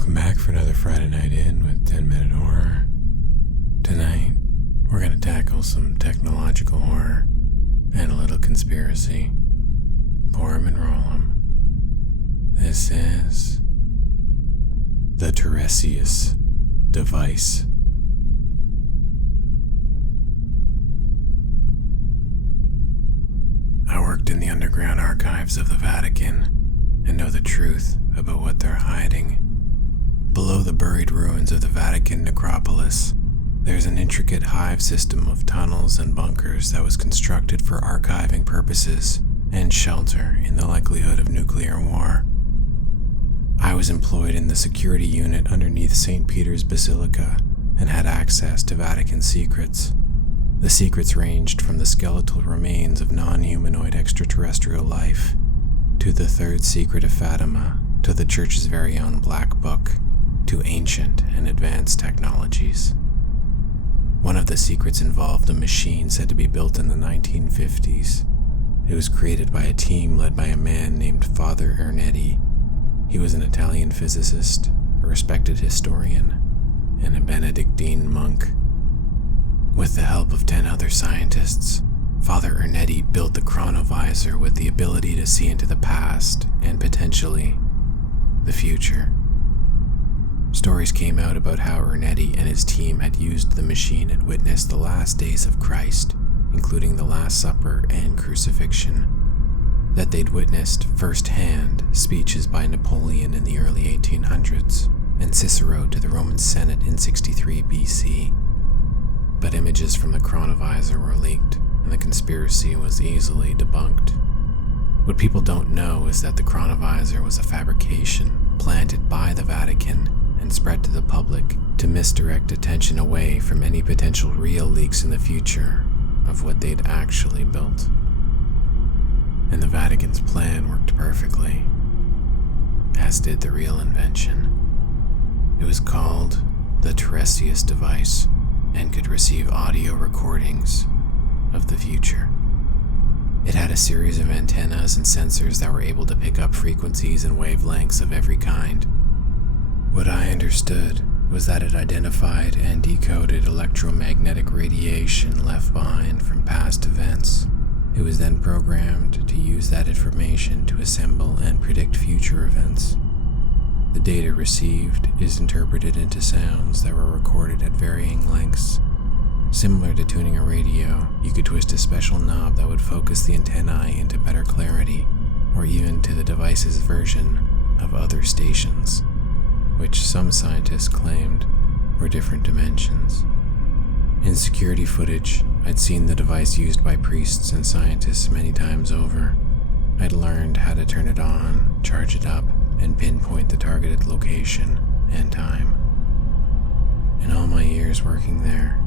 Welcome back for another Friday Night In with 10-Minute Horror. Tonight, we're going to tackle some technological horror and a little conspiracy. Pour 'em and roll 'em. This is the Tiresias device. I worked in the underground archives of the Vatican and know the truth about what they're hiding. Below the buried ruins of the Vatican necropolis, there's an intricate hive system of tunnels and bunkers that was constructed for archiving purposes and shelter in the likelihood of nuclear war. I was employed in the security unit underneath St. Peter's Basilica and had access to Vatican secrets. The secrets ranged from the skeletal remains of non-humanoid extraterrestrial life to the third secret of Fatima, to the church's very own Black Book, to ancient and advanced technologies. One of the secrets involved a machine said to be built in the 1950s. It was created by a team led by a man named Father Ernetti. He was an Italian physicist, a respected historian, and a Benedictine monk. With the help of 10 other scientists, Father Ernetti built the chronovisor with the ability to see into the past and potentially the future. Stories came out about how Ernetti and his team had used the machine and witnessed the last days of Christ, including the Last Supper and crucifixion. That they'd witnessed firsthand speeches by Napoleon in the early 1800s and Cicero to the Roman Senate in 63 BC. But images from the chronovisor were leaked, and the conspiracy was easily debunked. What people don't know is that the chronovisor was a fabrication planted by the Vatican and spread to the public to misdirect attention away from any potential real leaks in the future of what they'd actually built. And the Vatican's plan worked perfectly, as did the real invention. It was called the Tiresias device and could receive audio recordings of the future. It had a series of antennas and sensors that were able to pick up frequencies and wavelengths of every kind. What I understood was that it identified and decoded electromagnetic radiation left behind from past events. It was then programmed to use that information to assemble and predict future events. The data received is interpreted into sounds that were recorded at varying lengths. Similar to tuning a radio, you could twist a special knob that would focus the antennae into better clarity, or even to the device's version of other stations, which some scientists claimed were different dimensions. In security footage, I'd seen the device used by priests and scientists many times over. I'd learned how to turn it on, charge it up, and pinpoint the targeted location and time. In all my years working there,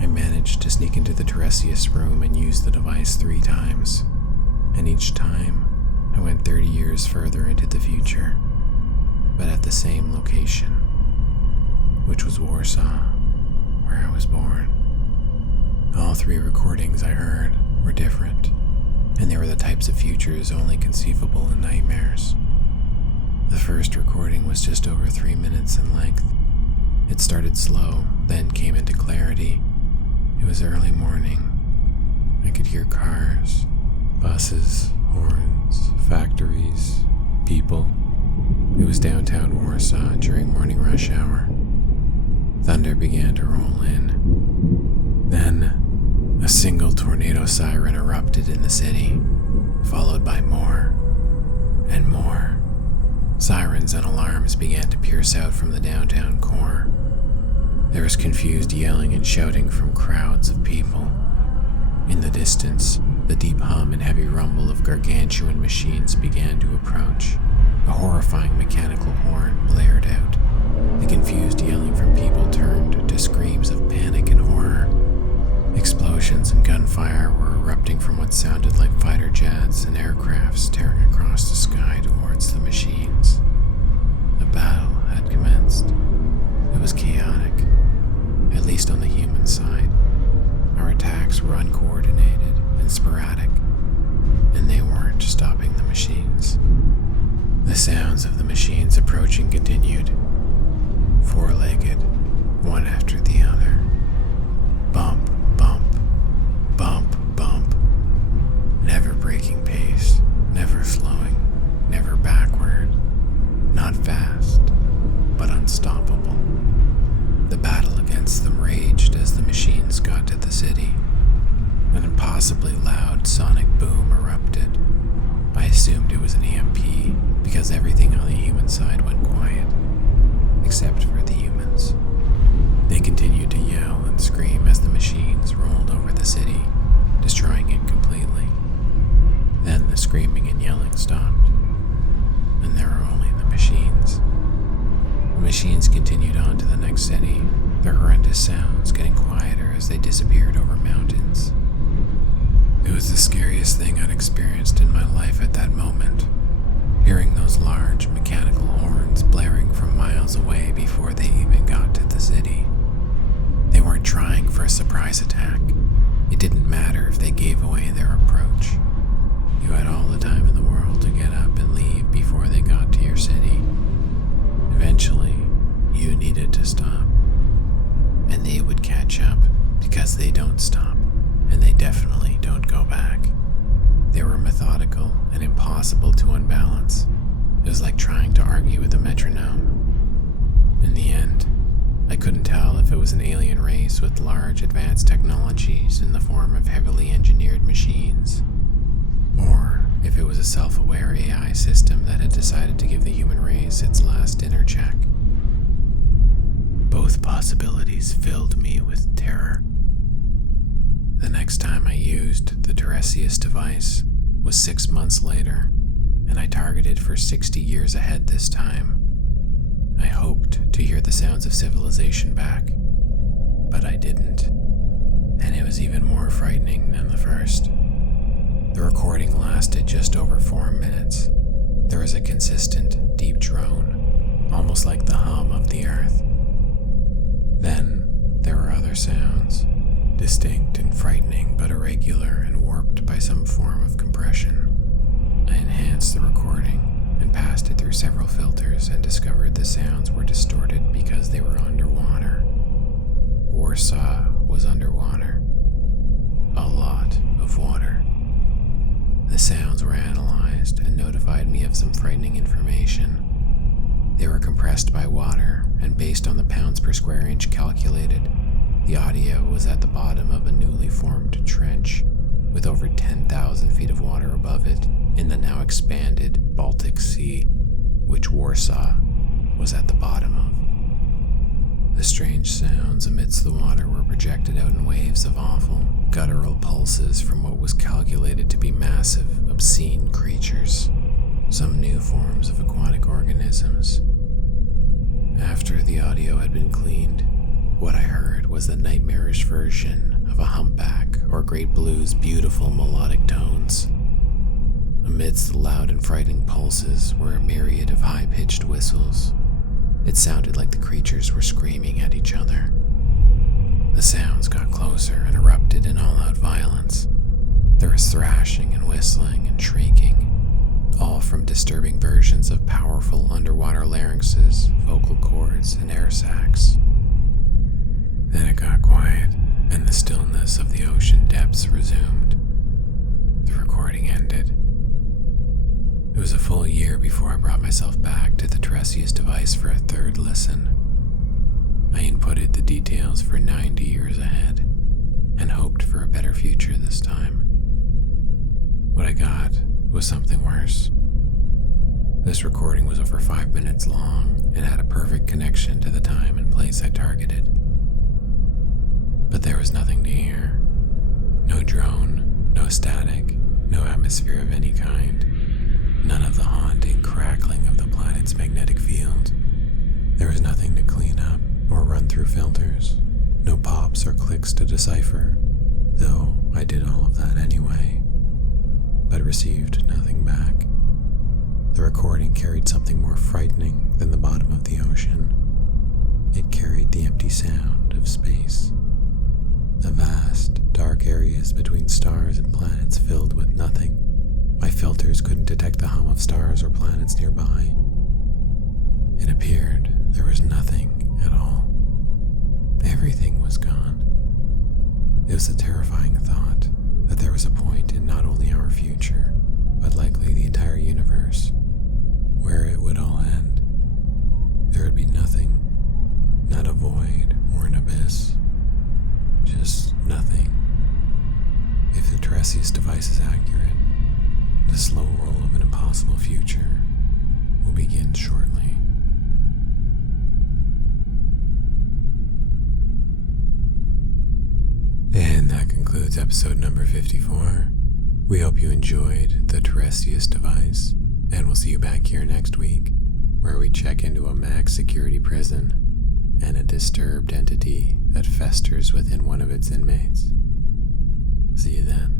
I managed to sneak into the Tiresias room and use the device 3 times, and each time I went 30 years further into the future, but at the same location, which was Warsaw, where I was born. All 3 recordings I heard were different, and they were the types of futures only conceivable in nightmares. The first recording was just over 3 minutes in length. It started slow, then came into clarity. It was early morning. I could hear cars, buses, horns, factories, people. It was downtown Warsaw during morning rush hour. Thunder began to roll in. Then, a single tornado siren erupted in the city, followed by more and more. Sirens and alarms began to pierce out from the downtown core. There was confused yelling and shouting from crowds of people. In the distance, the deep hum and heavy rumble of gargantuan machines began to approach. A horrifying mechanical horn blared out. The confused yelling from people turned to screams of panic and horror. Explosions and gunfire were erupting from what sounded like fighter jets and aircrafts tearing across the sky towards the machines. A battle had commenced. It was chaotic, at least on the human side. Our attacks were uncoordinated and sporadic, and they weren't stopping the machines. The sounds of the machines approaching continued, unstoppable. The battle against them raged as the machines got to the city. An impossibly loud sonic boom erupted. I assumed it was an EMP because everything on the human side went quiet, except for the humans. They continued to yell and scream as the machines rolled over the city, destroying it completely. Then the screaming and yelling stopped, and there were only the machines. The machines continued on to the next city, their horrendous sounds getting quieter as they disappeared over mountains. It was the scariest thing I'd experienced in my life at that moment, hearing those large mechanical horns blaring from miles away before they even got to the city. They weren't trying for a surprise attack. It didn't matter if they gave away their approach. You had all the time in the world to get up and leave before they got to your city. Eventually, you needed to stop. And they would catch up because they don't stop, and they definitely don't go back. They were methodical and impossible to unbalance. It was like trying to argue with a metronome. In the end, I couldn't tell if it was an alien race with large advanced technologies in the form of heavily engineered machines, or if it was a self-aware AI system that had decided to give the human race its last dinner check. Both possibilities filled me with terror. The next time I used the Tiresias device was 6 months later, and I targeted for 60 years ahead this time. I hoped to hear the sounds of civilization back, but I didn't, and it was even more frightening than the first. The recording lasted just over 4 minutes. There was a consistent, deep drone, almost like the hum of the earth. Then there were other sounds, distinct and frightening but irregular and warped by some form of compression. I enhanced the recording and passed it through several filters and discovered the sounds were distorted because they were underwater. Warsaw was underwater. A lot of water. The sounds were analyzed and notified me of some frightening information. They were compressed by water, and based on the pounds per square inch calculated, the audio was at the bottom of a newly formed trench, with over 10,000 feet of water above it in the now expanded Baltic Sea, which Warsaw was at the bottom of. The strange sounds amidst the water were projected out in waves of awful, guttural pulses from what was calculated to be massive, obscene creatures, some new forms of aquatic organisms. After the audio had been cleaned, what I heard was the nightmarish version of a humpback or Great Blue's beautiful melodic tones. Amidst the loud and frightening pulses were a myriad of high-pitched whistles. It sounded like the creatures were screaming at each other. The sounds got closer and erupted in all-out violence. There was thrashing and whistling and shrieking, all from disturbing versions of powerful underwater larynxes, vocal cords, and air sacs. Then it got quiet, and the stillness of the ocean depths resumed. The recording ended. It was a full year before I brought myself back to the Tiresias device for a third listen. I inputted the details for 90 years ahead, and hoped for a better future this time. What I got was something worse. This recording was over 5 minutes long and had a perfect connection to the time and place I targeted. But there was nothing to hear. No drone, no static, no atmosphere of any kind. None of the haunting crackling of the planet's magnetic field. There was nothing to clean up or run through filters. No pops or clicks to decipher, though I did all of that anyway, but received nothing back. The recording carried something more frightening than the bottom of the ocean. It carried the empty sound of space. The vast, dark areas between stars and planets filled with nothing. My filters couldn't detect the hum of stars or planets nearby. It appeared there was nothing at all. Everything was gone. It was a terrifying thought that there was a point in not only our future, but likely the entire universe, where it would all end. There would be nothing concludes episode number 54. We hope you enjoyed the Tiresias device, and we'll see you back here next week, where we check into a max security prison and a disturbed entity that festers within one of its inmates. See you then.